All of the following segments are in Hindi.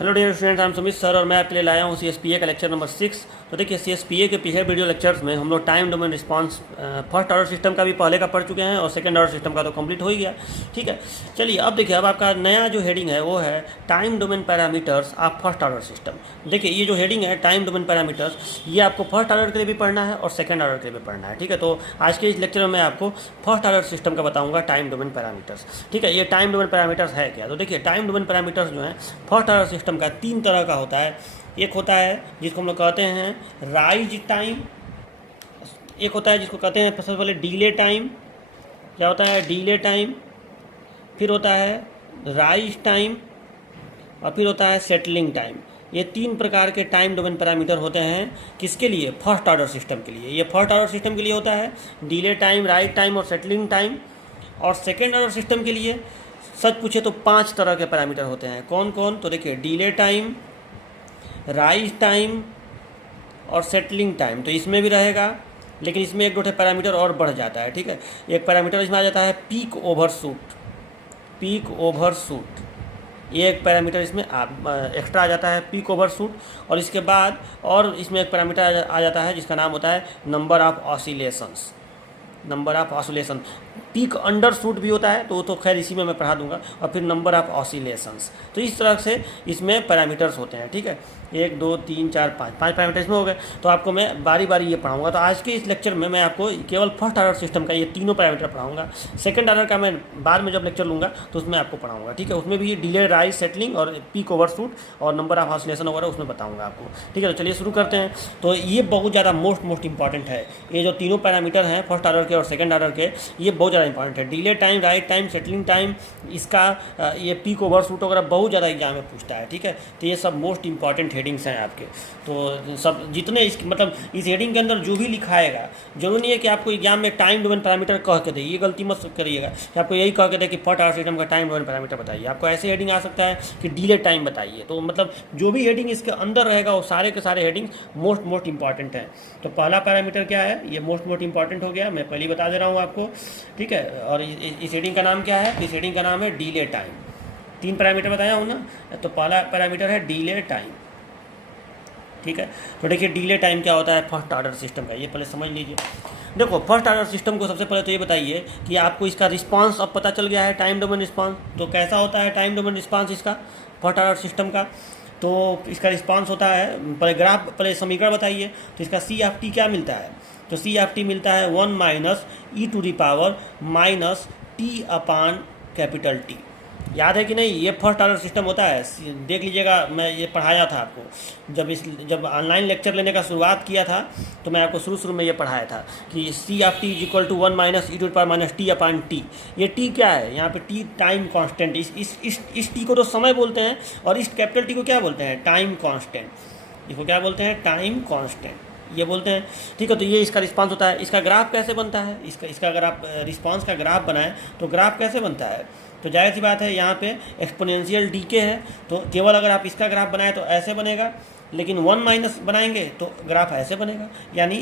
Hello dear student, I am Sumit sir और मैं आपके लिए लाया हूँ सीएसपीए का लेक्चर नंबर 6। तो देखिए सीएसपीए के पिछले वीडियो लेक्चर्स में हम लोग time domain response first order system का भी पहले का पढ़ चुके हैं और सेकंड ऑर्डर सिस्टम का तो कंप्लीट हो ही गया। ठीक है, चलिए अब देखिए, अब आपका नया जो हेडिंग है वो है time domain parameters of first order system. देखिए ये जो हेडिंग है टाइम डोमेन पैरामीटर्स, ये आपको फर्स्ट ऑर्डर के लिए भी पढ़ना है और सेकंड ऑर्डर के लिए भी पढ़ना है। ठीक है, तो आज के इस लेक्चर में मैं आपको फर्स्ट ऑर्डर सिस्टम का बताऊंगा टाइम डोमेन पैरामीटर्स। ठीक है, ये टाइम डोमेन पैरामीटर्स है क्या? तो देखिए टाइम डोमेन पैरामीटर्स जो है फर्स्ट ऑर्डर सिस्टम का तीन तरह का होता है। एक होता है जिसको हम लोग कहते हैं राइज टाइम, एक होता है जिसको कहते हैं सबसे पहले डीले टाइम। क्या होता है? Delay time. फिर होता है राइज टाइम और फिर होता है सेटलिंग टाइम। ये तीन प्रकार के टाइम डोमेन पैरामीटर होते हैं। किसके लिए? फर्स्ट ऑर्डर सिस्टम के लिए। ये फर्स्ट ऑर्डर सिस्टम के लिए होता है डीले टाइम, राइज टाइम और सेटलिंग टाइम। और सेकेंड ऑर्डर सिस्टम के लिए सच पूछे तो 5 तरह के पैरामीटर होते हैं। कौन कौन? तो देखिए डीले टाइम, राइज टाइम और सेटलिंग टाइम तो इसमें भी रहेगा, लेकिन इसमें एक दो पैरामीटर और बढ़ जाता है। ठीक है, एक पैरामीटर इसमें आ जाता है पीक ओवरशूट। पीक ओवरशूट ये एक पैरामीटर इसमें एक्स्ट्रा आ जाता है, पीक ओवरशूट। और इसके बाद और इसमें एक पैरामीटर आ जाता है जिसका नाम होता है number of oscillations. Number of oscillation, peak under shoot भी होता है, तो वो तो खैर इसी में मैं पढ़ा दूंगा। और फिर नंबर ऑफ ऑसिलेशंस। तो इस तरह से इसमें पैरामीटर्स होते हैं। ठीक है, 1 2 3 4 5 पैरामीटर्स में हो गए। तो आपको मैं बारी बारी ये पढ़ाऊंगा। तो आज के इस लेक्चर में मैं आपको केवल फर्स्ट ऑर्डर सिस्टम का ये तीनों पैरामीटर पढ़ाऊंगा। सेकंड ऑर्डर का मैं बाद में जब लेक्चर लूँगा तो उसमें आपको पढ़ाऊंगा। ठीक है, उसमें भी डिले, राइज, सेटलिंग और पीक ओवरशूट और नंबर ऑफ ऑसिलेशन वगैरह उसमें बताऊँगा आपको। ठीक है, तो चलिए शुरू करते हैं। तो ये बहुत ज़्यादा मोस्ट इंपॉर्टेंट है। ये जो तीनों पैरामीटर हैं फर्स्ट ऑर्डर के और सेकंड ऑर्डर के, ये बहुत ज़्यादा इंपॉर्टेंट है। Delay time, right time, settling time, इसका ये पीक ओवरशूट वगैरह बहुत ज़्यादा एग्जाम में पूछता है। ठीक है, तो ये सब मोस्ट इंपॉर्टेंट हेडिंग्स हैं आपके। तो सब जितने इस मतलब इस हेडिंग के अंदर जो भी लिखाएगा, जरूरी नहीं है कि आपको एग्जाम में टाइम डोमेन पैरामीटर कह के दे। ये गलती मत करिएगा कि आपको यही कह के दे कि फर्स्ट ऑर्डर सिस्टम का टाइम डोमेन पैरामीटर बताइए। आपको ऐसे हेडिंग आ सकता है कि डिले टाइम बताइए। तो मतलब जो भी हेडिंग इसके अंदर रहेगा वो सारे के सारे हेडिंग मोस्ट इंपॉर्टेंट हैं। तो पहला पैरामीटर क्या है? ये मोस्ट इंपॉर्टेंट हो गया, मैं पहले ही बता दे रहा हूँ आपको। ठीक है, और इस हेडिंग का नाम क्या है? इस हेडिंग का नाम है डीले टाइम। 3 पैरामीटर बताया हूँ ना, तो पहला पैरामीटर है डीले टाइम। ठीक है, तो देखिए डीले टाइम क्या होता है फर्स्ट ऑर्डर सिस्टम का, ये पहले समझ लीजिए। देखो फर्स्ट ऑर्डर सिस्टम को सबसे पहले तो ये बताइए कि आपको इसका रिस्पांस अब पता चल गया है, टाइम डोमेन रिस्पांस। तो कैसा होता है टाइम डोमेन रिस्पांस इसका फर्स्ट ऑर्डर सिस्टम का? तो इसका रिस्पांस होता है, पहले ग्राफ, पहले समीकरण बताइए। तो इसका सी ऑफ टी क्या मिलता है? तो सी ऑफ टी मिलता है 1 minus E to the power minus T upon capital T. याद है कि नहीं? ये फर्स्ट ऑर्डर सिस्टम होता है। देख लीजिएगा, मैं ये पढ़ाया था आपको जब ऑनलाइन लेक्चर लेने का शुरुआत किया था, तो मैं आपको शुरू में ये पढ़ाया था कि C of T is equal to 1 minus E to the power minus T upon T. ये टी क्या है? यहाँ पे टी टाइम कांस्टेंट। इस टी को तो समय बोलते हैं, और इस कैपिटल टी को क्या बोलते हैं? Time constant. इसको क्या बोलते हैं? टाइम कांस्टेंट ये बोलते हैं। ठीक है, तो ये इसका रिस्पांस होता है। इसका ग्राफ कैसे बनता है? इसका अगर आप रिस्पांस का ग्राफ बनाएं तो ग्राफ कैसे बनता है? तो जाहिर सी बात है, यहाँ पे एक्सपोनेंशियल डीके है, तो केवल अगर आप इसका ग्राफ बनाएं तो ऐसे बनेगा, लेकिन 1 माइनस बनाएंगे तो ग्राफ ऐसे बनेगा। यानी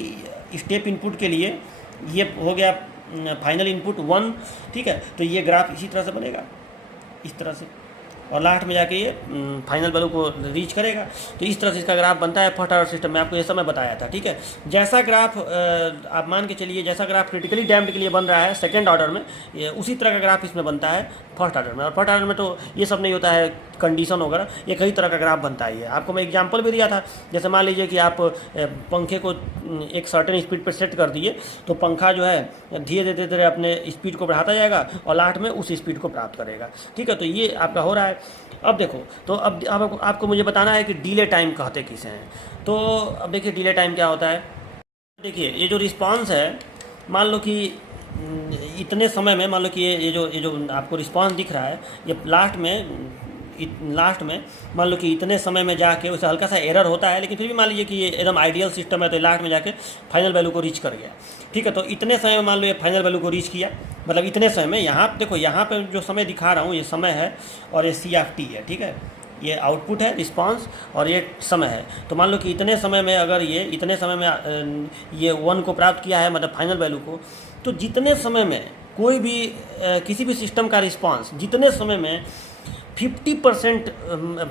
स्टेप इनपुट के लिए ये हो गया फाइनल इनपुट 1। ठीक है, तो ये ग्राफ इसी तरह से बनेगा, इस तरह से, और लास्ट में जाके ये फाइनल वैल्यू को रीच करेगा। तो इस तरह से इसका ग्राफ बनता है फर्स्ट ऑर्डर सिस्टम में। आपको ये समय बताया था। ठीक है, जैसा ग्राफ आप मान के चलिए, जैसा ग्राफ क्रिटिकली डैम्प्ड के लिए बन रहा है सेकंड ऑर्डर में, उसी तरह का ग्राफ इसमें बनता है फर्स्ट ऑर्डर में। और फर्स्ट ऑर्डर में तो ये सब नहीं होता है, कंडीशन वगैरह, ये कई तरह का ग्राफ बनता है। आपको मैं एग्जांपल भी दिया था। जैसे मान लीजिए कि आप पंखे को एक सर्टेन स्पीड पर सेट कर दिए, तो पंखा जो है धीरे धीरे धीरे अपने स्पीड को बढ़ाता जाएगा और लास्ट में उस स्पीड को प्राप्त करेगा। ठीक है, तो ये आपका हो रहा है। अब देखो, तो अब आपको मुझे बताना है कि डीले टाइम कहते किसे हैं। तो अब देखिए डीले टाइम क्या होता है। देखिए ये जो रिस्पांस है, मान लो कि इतने समय में, मान लो कि ये जो आपको रिस्पांस दिख रहा है, ये लास्ट में मान लो कि इतने समय में जाके उससे हल्का सा एरर होता है, लेकिन फिर भी मान लीजिए कि ये एकदम आइडियल सिस्टम है, तो लास्ट में जाके फाइनल वैल्यू को रीच कर गया। ठीक है, तो इतने समय में मान लो ये फाइनल वैल्यू को रीच किया, मतलब इतने समय में, यहाँ देखो यहाँ पे जो समय दिखा रहा हूँ ये समय है और ये सी ऑफ टी है। ठीक है, ये आउटपुट है रिस्पांस और ये समय है। तो मान लो कि इतने समय में, अगर ये इतने समय में ये 1 को प्राप्त किया है, मतलब फाइनल वैल्यू को, तो जितने समय में कोई भी किसी भी सिस्टम का रिस्पांस जितने समय में 50%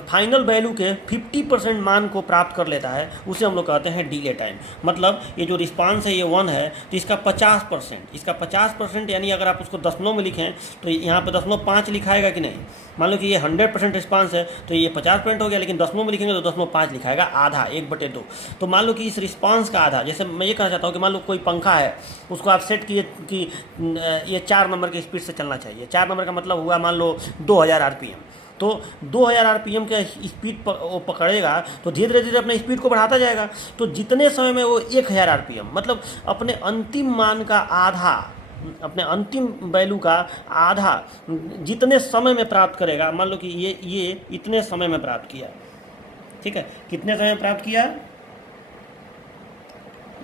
फाइनल वैल्यू के 50% मान को प्राप्त कर लेता है, उसे हम लोग कहते हैं डिले टाइम। मतलब ये जो रिस्पांस है ये 1 है, तो इसका 50%, यानी अगर आप उसको दशमलव में लिखें तो यहाँ पे 0.5 लिखाएगा कि नहीं। मान लो कि ये 100% रिस्पांस है तो ये 50% हो गया, लेकिन दशमलव में लिखेंगे तो 0.5 लिखाएगा, आधा, 1/2। तो मान लो कि इस रिस्पांस का आधा, जैसे मैं ये कहना चाहता हूँ कि मान लो कोई पंखा है, उसको आप सेट किए कि ये 4 नंबर की स्पीड से चलना चाहिए। 4 नंबर का मतलब हुआ मान लो 2000 RPM। तो 2000 RPM का स्पीड वो पकड़ेगा तो धीरे धीरे अपने स्पीड को बढ़ाता जाएगा। तो जितने समय में वो 1000 RPM मतलब अपने अंतिम मान का आधा, अपने अंतिम वैल्यू का आधा जितने समय में प्राप्त करेगा, मान लो कि ये इतने समय में प्राप्त किया, ठीक है, कितने समय में प्राप्त किया,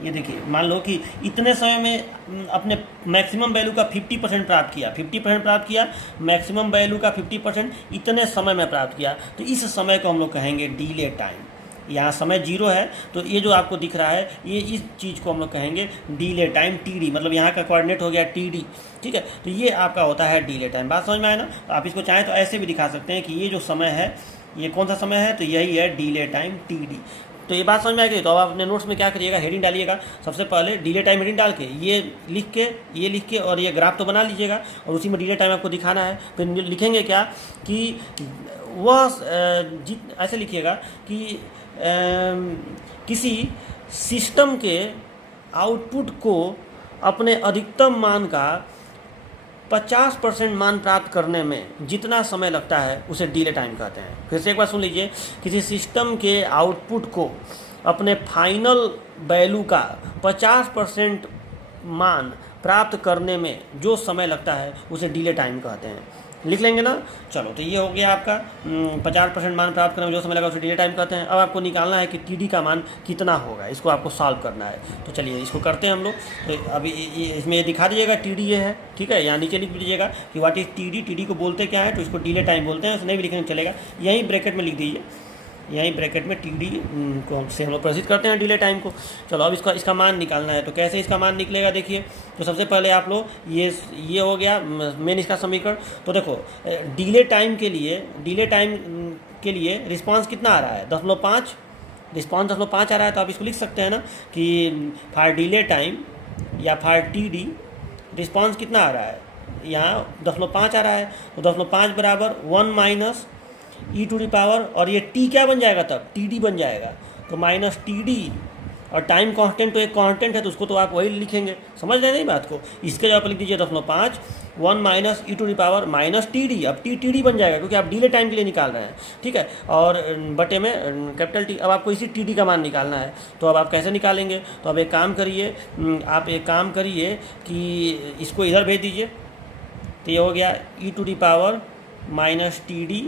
ये देखिए, मान लो कि इतने समय में अपने मैक्सिमम वैल्यू का 50% प्राप्त किया, 50% प्राप्त किया, मैक्सिमम वैल्यू का 50% इतने समय में प्राप्त किया, तो इस समय को हम लोग कहेंगे डिले टाइम। यहाँ समय 0 है, तो ये जो आपको दिख रहा है ये इस चीज़ को हम लोग कहेंगे डिले टाइम, TD, मतलब यहाँ का कोऑर्डिनेट हो गया TD, ठीक है। तो ये आपका होता है डिले टाइम। बात समझ में आए ना। तो आप इसको चाहें तो ऐसे भी दिखा सकते हैं कि ये जो समय है ये कौन सा समय है, तो यही है डिले टाइम, TD। तो ये बात समझ में आ गई। तो अब आप अपने नोट्स में क्या करिएगा, हेडिंग डालिएगा, सबसे पहले डिले टाइम हेडिंग डाल के ये लिख के और ये ग्राफ तो बना लीजिएगा, और उसी में डिले टाइम आपको दिखाना है। फिर लिखेंगे क्या कि वह ऐसे लिखिएगा कि किसी सिस्टम के आउटपुट को अपने अधिकतम मान का 50% मान प्राप्त करने में जितना समय लगता है उसे डिले टाइम कहते हैं। फिर से एक बार सुन लीजिए, किसी सिस्टम के आउटपुट को अपने फाइनल वैल्यू का 50% मान प्राप्त करने में जो समय लगता है उसे डिले टाइम कहते हैं। लिख लेंगे ना। चलो, तो ये हो गया आपका 50% मान प्राप्त करने में जो समय लगा उसे डिले टाइम कहते हैं। अब आपको निकालना है कि TD का मान कितना होगा, इसको आपको सॉल्व करना है। तो चलिए इसको करते हैं हम लोग। तो अभी इसमें ये दिखा दीजिएगा TD ये है, ठीक है। यहाँ नीचे लिख दीजिएगा कि व्हाट इज TD को बोलते क्या है, तो इसको डिले टाइम बोलते हैं। नहीं भी लिखने चलेगा, यहीं ब्रैकेट में लिख दीजिए, यहीं ब्रैकेट में TD को से हम लोग प्रसिद्ध करते हैं डिले टाइम को। चलो, अब इसका मान निकालना है। तो कैसे इसका मान निकलेगा, देखिए। तो सबसे पहले आप लोग ये हो गया मेन इसका समीकरण। तो देखो, डिले टाइम के लिए रिस्पांस कितना आ रहा है, 0.5, रिस्पांस 0.5 आ रहा है। तो आप इसको लिख सकते हैं ना कि फॉर डिले टाइम या फॉर TD रिस्पांस कितना आ रहा है, यहाँ 0.5 आ रहा है। तो 0.5 बराबर 1 - e⁻, और ये t क्या बन जाएगा, तब TD बन जाएगा। तो -TD, और टाइम कांस्टेंट तो एक कांस्टेंट है, तो उसको तो आप वही लिखेंगे। समझ रहे नहीं बात को। इसके जब आप लिख दीजिए 0.5 1 - e⁻ -TD। अब TD बन जाएगा क्योंकि आप डिले टाइम के लिए निकाल रहे हैं, ठीक है। और बटे में कैपिटल T। अब आपको इसी TD का मान निकालना है। तो अब आप कैसे निकालेंगे, तो अब एक काम करिए कि इसको इधर भेज दीजिए। तो ये हो गया e⁻ -TD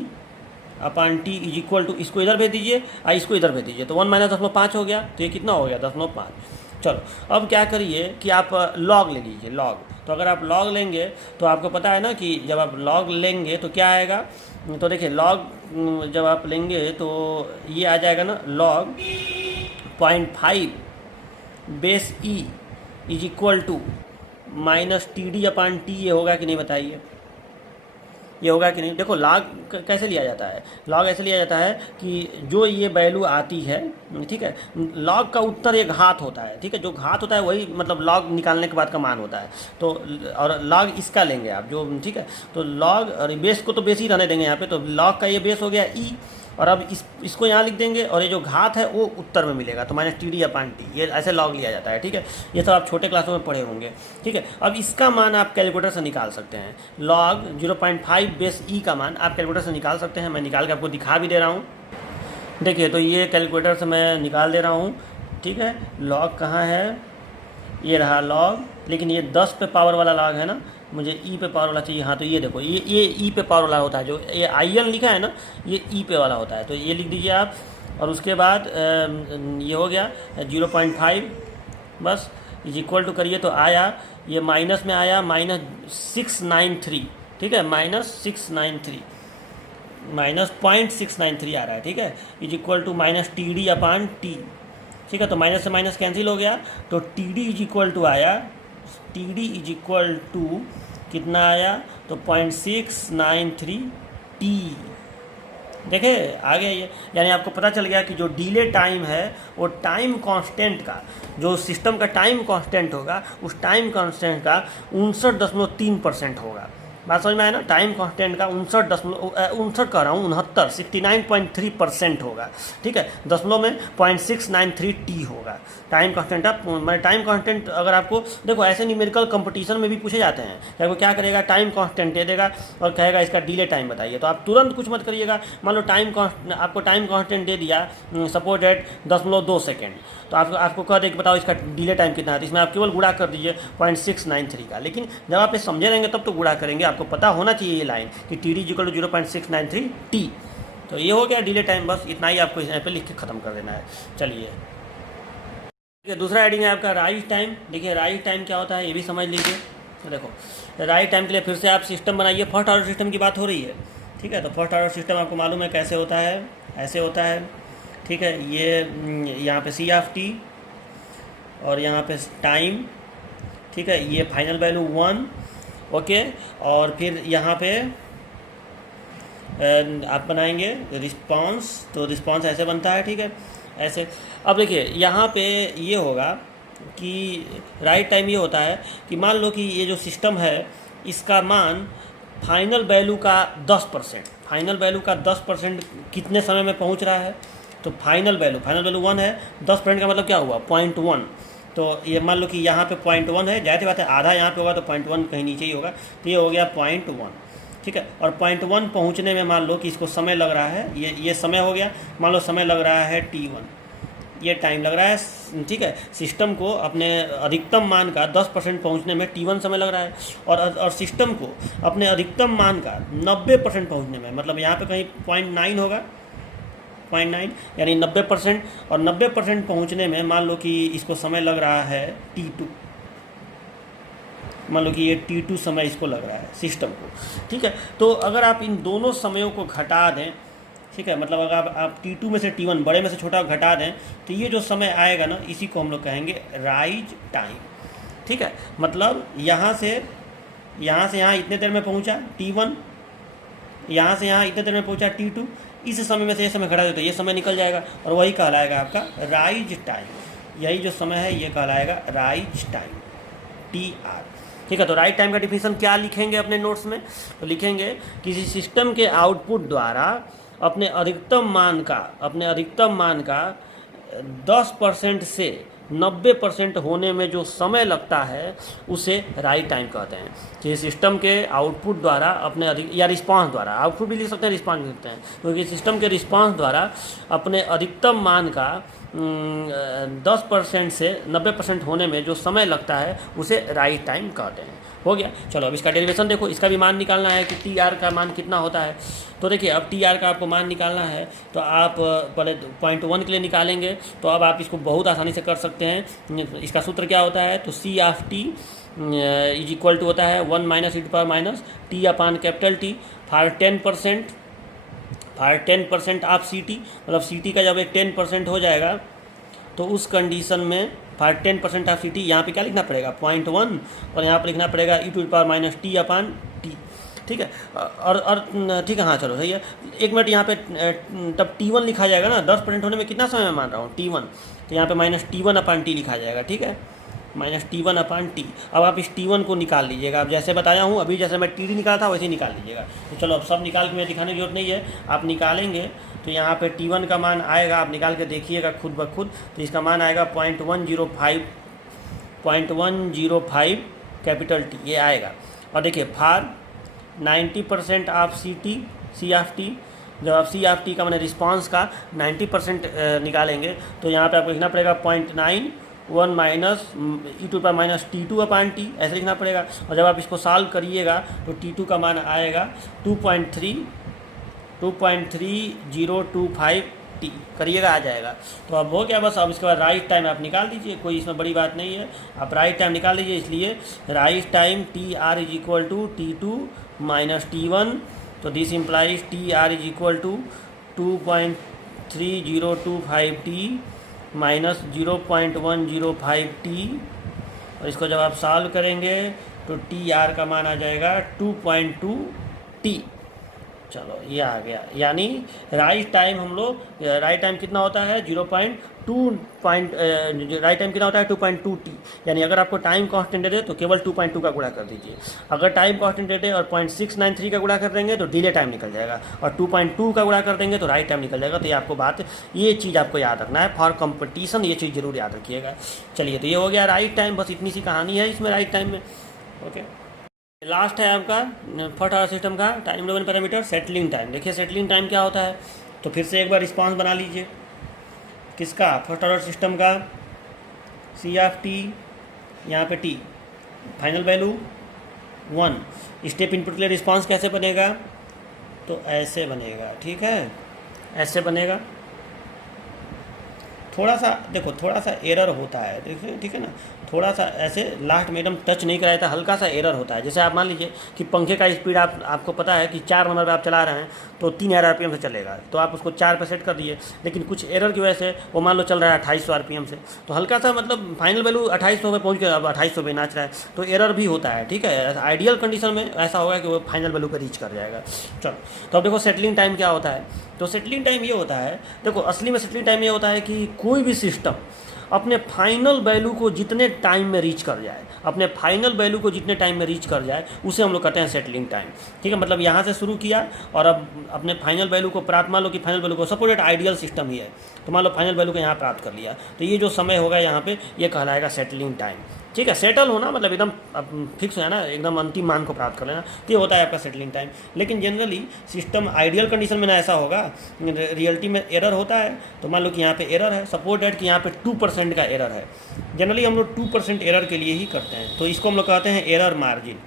upon T is equal to, इसको इधर भेज दीजिए और इसको इधर भेज दीजिए। तो 1 - 0.5 हो गया। तो ये कितना हो गया, 0.5। चलो, अब क्या करिए कि आप लॉग ले लीजिए, लॉग। तो अगर आप लॉग लेंगे तो आपको पता है ना कि जब आप लॉग लेंगे तो क्या आएगा। तो देखिए, लॉग जब आप लेंगे तो ये आ जाएगा ना, log 0.5 base E is equal to -TD upon T। ये होगा कि नहीं बताइए, ये होगा कि नहीं। देखो, लॉग कैसे लिया जाता है, लॉग ऐसे लिया जाता है कि जो ये वैल्यू आती है, ठीक है, लॉग का उत्तर एक घात होता है, ठीक है। जो घात होता है वही मतलब लॉग निकालने के बाद का मान होता है। तो और लॉग इसका लेंगे आप जो, ठीक है। तो लॉग, और बेस को तो बेस ही रहने देंगे यहाँ पे। तो लॉग का ये बेस हो गया E, और अब इसको यहाँ लिख देंगे, और ये जो घात है वो उत्तर में मिलेगा। तो -TD अपॉन T, ये ऐसे लॉग लिया जाता है, ठीक है। ये सब आप छोटे क्लासों में पढ़े होंगे, ठीक है। अब इसका मान आप कैलकुलेटर से निकाल सकते हैं। लॉग 0.5 बेस E का मान आप कैलकुलेटर से निकाल सकते हैं। मैं निकाल के आपको दिखा भी दे रहा हूँ। देखिए, तो ये कैलकुलेटर से मैं निकाल दे रहा हूँ, ठीक है। लॉग कहाँ है, ये रहा लॉग, लेकिन ये 10 पे पावर वाला लॉग है ना, मुझे E पे पावर वाला चाहिए। हाँ, तो ये देखो, ये E पे पावर वाला होता है। जो ये IN लिखा है ना, ये E पे वाला होता है। तो ये लिख दीजिए आप, और उसके बाद ये हो गया 0.5, बस इज इक्वल टू करिए तो आया, ये माइनस में आया -693, ठीक है, -693, -0.693 आ रहा है, ठीक है। Is equal to -TD upon T, ठीक है। तो माइनस से माइनस कैंसिल हो गया। तो TD इज इक्वल टू आया, TD इज इक्वल टू कितना आया, तो 0.693 T, देखे आ गया ये, यानी आपको पता चल गया कि जो डिले टाइम है वो टाइम कांस्टेंट का, जो सिस्टम का टाइम कांस्टेंट होगा उस टाइम कांस्टेंट का 59.3% होगा। बात समझ में आया ना, टाइम कांस्टेंट का 59 कह रहा हूँ 69.3% होगा, ठीक है, दशमलव में 0.693 होगा टाइम कांस्टेंट का। मैं टाइम कांस्टेंट अगर आपको देखो ऐसे न्यूमेरिकल कंपटीशन में भी पूछे जाते हैं कि आपको क्या करेगा, टाइम कांस्टेंट दे देगा और कहेगा इसका डिले टाइम बताइए, तो आप तुरंत कुछ मत करिएगा। मान लो आपको टाइम कांस्टेंट दे दिया सपोज एट 0.2 सेकेंड, तो आपको कह दे कि बताओ इसका डिले टाइम कितना है, तो इसमें आप केवल गुणा कर दीजिए 0.693 का। लेकिन जब आप ये समझे रहेंगे तब तो गुणा करेंगे, आपको पता होना चाहिए ये लाइन कि T D equal to 0.693 T. तो ये हो गया डिले टाइम, बस इतना ही आपको यहाँ पे लिख के ख़त्म कर देना है। चलिए दूसरा हेडिंग है आपका राइज टाइम। देखिए राइज टाइम क्या होता है ये भी समझ लीजिए। तो देखो राइज टाइम के लिए फिर से आप सिस्टम बनाइए। फर्स्ट ऑर्डर सिस्टम की बात हो रही है, ठीक है। तो फर्स्ट ऑर्डर सिस्टम आपको मालूम है कैसे होता है, ऐसे होता है, ठीक है। ये यहाँ पे सी ऑफ टी और यहाँ पे टाइम, ठीक है। ये फाइनल वैल्यू 1, ओके। और फिर यहाँ पे आप बनाएंगे रिस्पांस, तो रिस्पांस ऐसे बनता है, ठीक है, ऐसे। अब देखिए यहाँ पे ये होगा कि राइट टाइम ये होता है कि मान लो कि ये जो सिस्टम है इसका मान फाइनल वैल्यू का 10%, फाइनल वैल्यू का 10% कितने समय में पहुँच रहा है। तो फाइनल वैल्यू 1 है, 10% का मतलब क्या हुआ 0.1। तो ये मान लो कि यहाँ पे 0.1 है, जाहिर सी बात है आधा यहाँ पे होगा तो 0.1 कहीं नीचे ही होगा, तो ये हो गया 0.1, ठीक है। और 0.1 पहुँचने में मान लो कि इसको समय लग रहा है, ये समय हो गया, मान लो समय लग रहा है t1, ये टाइम लग रहा है, ठीक है। सिस्टम को अपने अधिकतम मान का 10% पहुँचने में t1 समय लग रहा है, और सिस्टम को अपने अधिकतम मान का 90% पहुँचने में, मतलब यहाँ पे कहीं 0.9 होगा, 0.9 यानी 90%, और 90% पहुँचने में मान लो कि इसको समय लग रहा है t2, मान लो कि ये t2 समय इसको लग रहा है सिस्टम को, ठीक है। तो अगर आप इन दोनों समयों को घटा दें, ठीक है, मतलब अगर आप t2 में से t1 बड़े में से छोटा घटा दें, तो ये जो समय आएगा ना इसी को हम लोग कहेंगे राइज टाइम, ठीक है। मतलब यहाँ से यहाँ इतने देर में पहुँचा t1, यहाँ से यहाँ इतने देर में पहुँचा t2, इस समय में से ये समय घटा दे तो ये समय निकल जाएगा, और वही कहलाएगा आपका राइज टाइम। यही जो समय है ये कहलाएगा राइज टाइम, TR, ठीक है। तो राइट टाइम का डिफिनीशन क्या लिखेंगे अपने नोट्स में, तो लिखेंगे किसी सिस्टम के आउटपुट द्वारा अपने अधिकतम मान का 10% से 90% होने में जो समय लगता है उसे राइट टाइम कहते हैं। कि सिस्टम के आउटपुट द्वारा अपने या रिस्पांस द्वारा, आउटपुट भी लिख सकते हैं, रिस्पांस भी लिख सकते हैं, क्योंकि सिस्टम के रिस्पांस द्वारा अपने अधिकतम मान का 10% से 90% होने में जो समय लगता है उसे राइट टाइम कहते हैं। हो गया। चलो अब इसका डेरिवेशन देखो, इसका भी मान निकालना है कि TR का मान कितना होता है। तो देखिए अब TR का आपको मान निकालना है, तो आप पहले 0.1 के लिए निकालेंगे, तो अब आप इसको बहुत आसानी से कर सकते हैं। इसका सूत्र क्या होता है, तो C of T is equal to होता है 1 minus (T upon capital T for 10% of CT, मतलब CT का जब 10% हो जाएगा तो उस कंडीशन में फॉर 10% ऑफ CT यहाँ पे क्या लिखना पड़ेगा 0.1, और यहाँ पर लिखना पड़ेगा e⁻t अपान T, ठीक है। और ठीक है, हाँ चलो सही है। एक मिनट, यहाँ पे तब T1 लिखा जाएगा ना, 10% होने में कितना समय मैं मान रहा हूँ T1, तो यहाँ पे -T1 अपान T लिखा जाएगा, ठीक है, -T1 अपान T। अब आप इस T1 को निकाल लीजिएगा, अब जैसे बताया हूँ अभी, जैसे मैं TD निकाला था वैसे ही निकाल लीजिएगा। तो चलो अब सब निकाल के मैं दिखाने की जरूरत नहीं है, आप निकालेंगे तो यहाँ पे T1 का मान आएगा, आप निकाल के देखिएगा खुद ब खुद, तो इसका मान आएगा 0.105 कैपिटल T, ये आएगा। और देखिए for 90% of C of T, जब आप C ऑफ T का मैंने रिस्पांस का 90% निकालेंगे तो यहाँ पे आपको लिखना पड़ेगा 0.91 माइनस (e⁻t2 अपान T, ऐसे लिखना पड़ेगा। और जब आप इसको सॉल्व करिएगा तो T2 का मान आएगा 2.3025 T, करिएगा आ जाएगा। तो अब हो गया बस। अब इसके बाद राइट टाइम आप निकाल दीजिए, कोई इसमें बड़ी बात नहीं है, आप राइट टाइम निकाल दीजिए। इसलिए right time TR is equal to T2 minus T1, तो this implies TR is equal to 2.3025 T minus 0.105 T, और इसको जब आप सॉल्व करेंगे तो TR का मान आ जाएगा 2.2 T, चलो ये आ गया, यानी राइट टाइम हम लोग, राइट टाइम कितना होता है 0.2 राइट टाइम कितना होता है 2.2 टी। यानी अगर आपको टाइम कांस्टेंट दे तो केवल 2.2 का गुणा कर दीजिए। अगर टाइम कांस्टेंट दे और 0.693 का गुणा कर देंगे तो डिले टाइम निकल जाएगा, और 2.2 का गुणा कर देंगे तो राइट टाइम निकल जाएगा। तो ये आपको बात, ये चीज़ आपको याद रखना है फॉर कंपटीशन, ये चीज़ जरूर याद रखिएगा। चलिए, तो ये हो गया राइट टाइम, बस इतनी सी कहानी है इसमें राइट टाइम में। ओके, लास्ट है आपका फर्स्ट ऑर्डर सिस्टम का time domain parameter settling time. देखिए सेटलिंग टाइम क्या होता है, तो फिर से एक बार रिस्पांस बना लीजिए। किसका? फर्स्ट ऑर्डर सिस्टम का। सी ऑफ टी, यहाँ पे T final value 1। Step input के लिए रिस्पांस कैसे बनेगा? तो ऐसे बनेगा, ठीक है, ऐसे बनेगा। थोड़ा सा देखो, थोड़ा सा एरर होता है, देखिए, ठीक है ना, थोड़ा सा ऐसे लास्ट में एकदम टच नहीं कराया था, हल्का सा एरर होता है। जैसे आप मान लीजिए कि पंखे का स्पीड आपको पता है कि 4 नंबर पर आप चला रहे हैं तो 3 RPM से चलेगा, तो आप उसको 4 पे सेट कर दिए, लेकिन कुछ एरर की वजह से वो मान लो चल रहा है 2800 RPM से, तो हल्का सा मतलब फाइनल वैल्यू 2800 पे पहुँच गया, अब 2800 पे नाच रहा है, तो एरर भी होता है, ठीक है। आइडियल कंडीशन में ऐसा होगा कि वो फाइनल वैल्यू पर रीच कर जाएगा। चलो, तो अब देखो सेटलिंग टाइम क्या होता है। तो सेटलिंग टाइम ये होता है, देखो असली में सेटलिंग टाइम ये होता है कि कोई भी सिस्टम अपने फाइनल वैल्यू को जितने टाइम में रीच कर जाए, अपने फाइनल वैल्यू को जितने टाइम में रीच कर जाए, उसे हम लोग कहते हैं सेटलिंग टाइम, ठीक है। मतलब यहाँ से शुरू किया और अब अपने फाइनल वैल्यू को प्राप्त, मान लो कि फाइनल वैल्यू को, सपोज एक आइडियल सिस्टम ही है, तो मान लो फाइनल वैल्यू को यहाँ प्राप्त कर लिया, तो ये जो समय होगा यहाँ पे, ये कहलाएगा सेटलिंग टाइम, ठीक है। सेटल होना मतलब एकदम फिक्स है ना, एकदम अंतिम मान को प्राप्त कर लेना, तो ये होता है आपका सेटलिंग टाइम। लेकिन जनरली सिस्टम आइडियल कंडीशन में ना ऐसा होगा, रियलिटी में एरर होता है। तो मान लो कि यहाँ पे एरर है, सपोज डेट कि यहाँ पे 2% का एरर है। जनरली हम लोग 2% एरर के लिए ही करते हैं, तो इसको हम लोग कहते हैं एरर मार्जिन,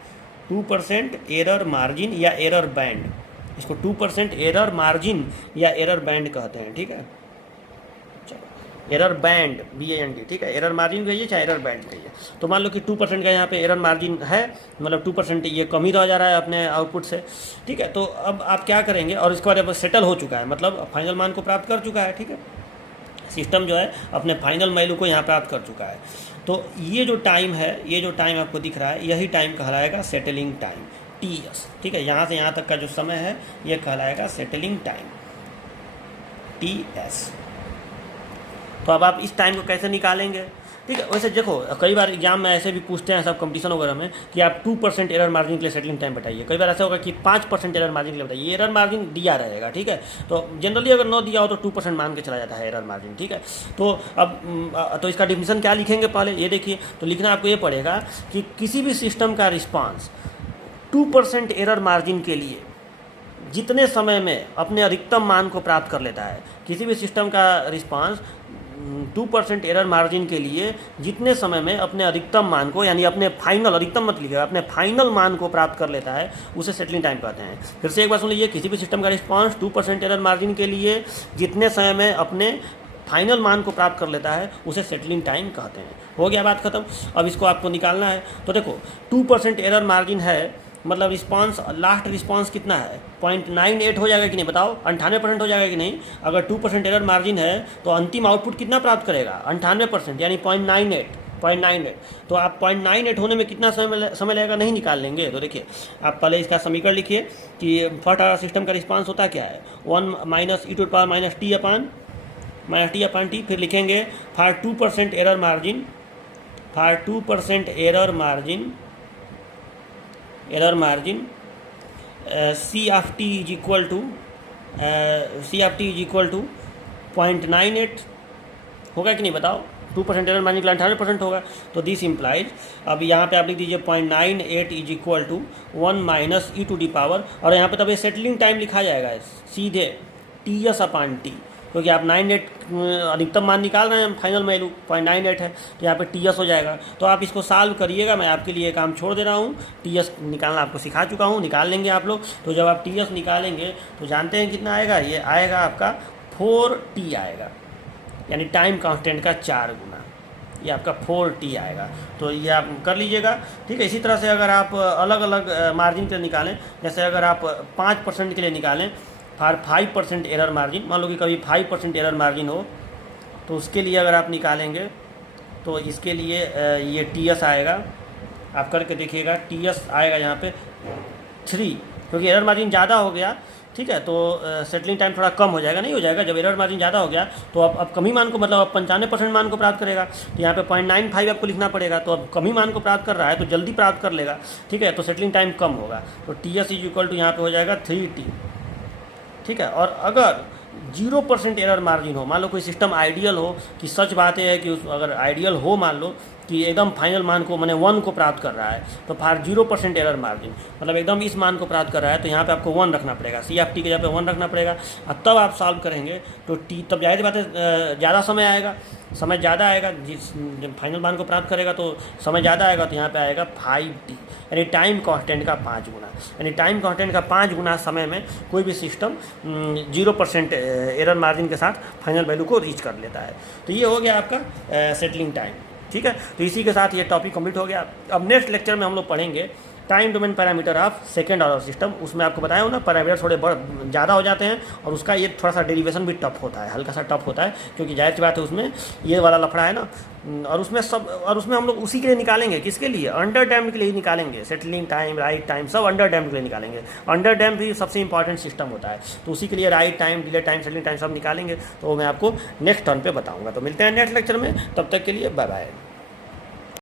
2% एरर मार्जिन या एरर बैंड, इसको 2% एरर मार्जिन या एरर बैंड कहते हैं, ठीक है। एरर बैंड, BAND, ठीक है, एरर मार्जिन कहिए चाहे एरर बैंड कहिए। तो मान लो कि 2% का यहाँ पे एरर मार्जिन है, मतलब 2% ये कम ही रह जा रहा है अपने आउटपुट से, ठीक है। तो अब आप क्या करेंगे, और इसके बाद अब सेटल हो चुका है, मतलब फाइनल मान को प्राप्त कर चुका है, ठीक है, सिस्टम जो है अपने फाइनल वैल्यू को यहाँ प्राप्त कर चुका है। तो ये जो टाइम है, ये जो टाइम आपको दिख रहा है, यही टाइम कहलाएगा सेटलिंग टाइम, TS, ठीक है। यहाँ से यहाँ तक का जो समय है ये कहलाएगा सेटलिंग टाइम, TS। तो अब आप इस टाइम को कैसे निकालेंगे, ठीक है। वैसे देखो कई बार एग्जाम में ऐसे भी पूछते हैं सब कंपटीशन वगैरह में कि आप 2% एरर मार्जिन के लिए सेटलिंग टाइम बताइए। कई बार ऐसा होगा कि 5% एरर मार्जिन के लिए बताइए, एरर मार्जिन दिया रहेगा, ठीक है। तो जनरली अगर न दिया हो तो 2% मान के चला जाता है एरर मार्जिन, ठीक है। तो अब तो इसका डिफिनीशन क्या लिखेंगे पहले ये देखिए, तो लिखना आपको ये पड़ेगा कि किसी भी सिस्टम का रिस्पॉन्स 2% एरर मार्जिन के लिए जितने समय में अपने अधिकतम मान को प्राप्त कर लेता है, किसी भी सिस्टम का रिस्पांस 2% एरर मार्जिन के लिए जितने समय में अपने अधिकतम मान को, यानी अपने फाइनल, अधिकतम मत लिखिएगा, अपने फाइनल मान को प्राप्त कर लेता है, उसे सेटलिंग टाइम कहते हैं। फिर से एक बार सुन लीजिए, किसी भी सिस्टम का रिस्पांस 2% एरर मार्जिन के लिए जितने समय में अपने फाइनल मान को प्राप्त कर लेता है, उसे सेटलिंग टाइम कहते हैं। हो गया बात खत्म। अब इसको आपको निकालना है, तो देखो 2% एरर मार्जिन है, मतलब रिस्पांस, लास्ट रिस्पांस कितना है, 0.98 हो जाएगा कि नहीं बताओ, 98% हो जाएगा कि नहीं। अगर 2% एरर मार्जिन है तो अंतिम आउटपुट कितना प्राप्त करेगा, 98%, यानी 0.98। तो आप 0.98 होने में कितना समय लगेगा नहीं निकाल लेंगे। तो देखिए आप पहले इसका समीकरण लिखिए कि फर्स्ट ऑर्डर सिस्टम का रिस्पांस होता क्या है, 1 - e - t/t। फिर लिखेंगे for 2% error margin, for 2% error margin C of t is equal to 0.98 होगा कि नहीं बताओ। 2% एरर मार्जिन के लिए 98% होगा, तो दिस इम्प्लाइज, अब यहाँ पे आप लिख दीजिए 0.98 इज इक्वल टू 1 - e⁻, और यहाँ पे तब ये सेटलिंग टाइम लिखा जाएगा सीधे TS/t, क्योंकि आप 98 अधिकतम मान निकाल रहे हैं, फाइनल वैल्यू 0.98 है, तो यहाँ पे TS हो जाएगा। तो आप इसको सॉल्व करिएगा, मैं आपके लिए काम छोड़ दे रहा हूँ, TS निकालना आपको सिखा चुका हूँ, निकाल लेंगे आप लोग। तो जब आप TS निकालेंगे तो जानते हैं कितना आएगा, ये आएगा आपका 4T आएगा, यानी टाइम कांस्टेंट का 4 गुना, ये आपका 4T आएगा। तो ये आप कर लीजिएगा, ठीक है। इसी तरह से अगर आप अलग अलग मार्जिन के लिए निकालें, जैसे अगर आप 5% के लिए निकालें, फॉर 5% एरर मार्जिन, मान लो कि कभी 5% एरर मार्जिन हो, तो उसके लिए अगर आप निकालेंगे तो इसके लिए ये TS आएगा, आप करके देखिएगा, TS आएगा यहाँ पे 3, क्योंकि एरर मार्जिन ज़्यादा हो गया ठीक है। तो सेटलिंग टाइम थोड़ा कम हो जाएगा, नहीं हो जाएगा, जब एरर मार्जिन ज़्यादा हो गया तो अब कम ही मान को, मतलब अब 95% मान को प्राप्त करेगा, तो यहाँ पे 0.95 आपको लिखना पड़ेगा, तो अब कम ही मान को प्राप्त कर रहा है तो जल्दी प्राप्त कर लेगा, ठीक है। तो सेटलिंग टाइम कम होगा, तो TS इज इक्वल टू यहाँ पे हो जाएगा 3T, ठीक है। और अगर 0% एरर मार्जिन हो, मान लो कोई सिस्टम आइडियल हो, कि सच बात है कि अगर आइडियल हो, मान लो कि एकदम फाइनल मान को मैंने 1 को प्राप्त कर रहा है, तो फार 0% एरर मार्जिन, मतलब एकदम इस मान को प्राप्त कर रहा है, तो यहाँ पे आपको 1 रखना पड़ेगा, CFT के जगह पे 1 रखना पड़ेगा, और तब आप सॉल्व करेंगे तो तब जाहिर बात है ज़्यादा समय आएगा, समय ज़्यादा आएगा, जब फाइनल मान को प्राप्त करेगा तो समय ज़्यादा आएगा, तो यहाँ पे आएगा 5T, यानी टाइम कांस्टेंट का 5 गुना, यानी टाइम कांस्टेंट का 5 गुना समय में कोई भी सिस्टम 0% एरर मार्जिन के साथ फाइनल वैल्यू को रीच कर लेता है। तो ये हो गया आपका सेटलिंग टाइम, ठीक है। तो इसी के साथ ये टॉपिक कंप्लीट हो गया। अब नेक्स्ट लेक्चर में हम लोग पढ़ेंगे time domain parameter of second order system. उसमें आपको बताया हो ना, पैरामीटर थोड़े ज़्यादा हो जाते हैं, और उसका ये थोड़ा सा डेरिवेशन भी टफ होता है, हल्का सा टफ होता है, क्योंकि जाहिर सी बात है उसमें ये वाला लफड़ा है ना, और उसमें हम लोग उसी के लिए निकालेंगे, किसके लिए, अंडर डैम्ड के लिए ही निकालेंगे, सेटलिंग टाइम, राइट टाइम, सब अंडर डैम्ड के लिए निकालेंगे। अंडर डैम्ड भी सबसे इंपॉर्टेंट सिस्टम होता है, तो उसी के लिए right time, delay time, settling time सब निकालेंगे, तो मैं आपको नेक्स्ट टर्न पे बताऊंगा। तो मिलते हैं नेक्स्ट लेक्चर में, तब तक के लिए बाय बाय।